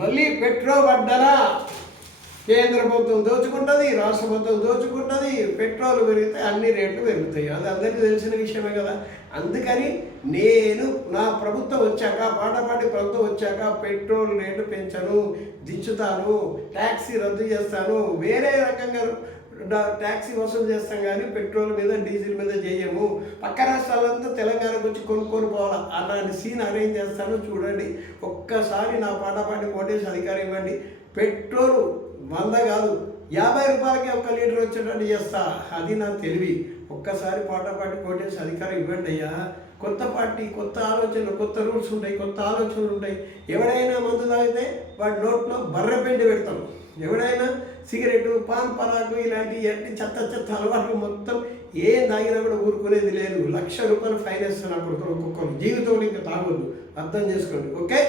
మళ్ళీ పెట్రోల్ వడ్డన కేంద్ర ప్రభుత్వం దోచుకుంటుంది, రాష్ట్ర ప్రభుత్వం దోచుకుంటుంది. పెట్రోల్ పెరిగితే అన్ని రేట్లు పెరుగుతాయి, అది అందరికీ తెలిసిన విషయమే కదా. అందుకని నేను నా ప్రభుత్వం వచ్చాక, పాటపాటి ప్రభుత్వం వచ్చాక పెట్రోల్ రేటు పెంచను, దించుతాను, ట్యాక్సీ రద్దు చేస్తాను, వేరే రకంగా ట్యాక్సీ వసూలు చేస్తాం కానీ పెట్రోల్ మీద డీజిల్ మీద చేయము. పక్క రాష్ట్రాలంతా తెలంగాణకు వచ్చి కొనుక్కొని పోవాలి, అలాంటి సీన్ అరేంజ్ చేస్తాను. చూడండి, ఒక్కసారి నా పాటపాటి కోటేసి అధికారం ఇవ్వండి. పెట్రోల్ 100 కాదు 50 రూపాయలకి 1 లీటర్ వచ్చేటట్టు చేస్తా, అది నా తెలివి. ఒక్కసారి పాటపాటి కోటేసి అధికారం ఇవ్వండి అయ్యా. కొత్త పార్టీ, కొత్త ఆలోచనలు, కొత్త రూల్స్ ఉంటాయి, కొత్త ఆలోచనలు ఉంటాయి. ఎవడైనా మందు తాగితే వాడి నోట్లో బర్రెపిండి పెడతాం. ఎవడైనా సిగరెట్, పాన్ పరాకు ఇలాంటి చెత్త చెత్త అలవాట్లు మొత్తం ఏం తాగినా కూడా ఊరుకునేది లేదు. 1,00,000 రూపాయలు ఫైన్ వేస్తున్నప్పుడు ఒక్కొక్కరు జీవితంలో ఇంకా తాగొద్దు, అర్థం చేసుకోండి. ఓకే.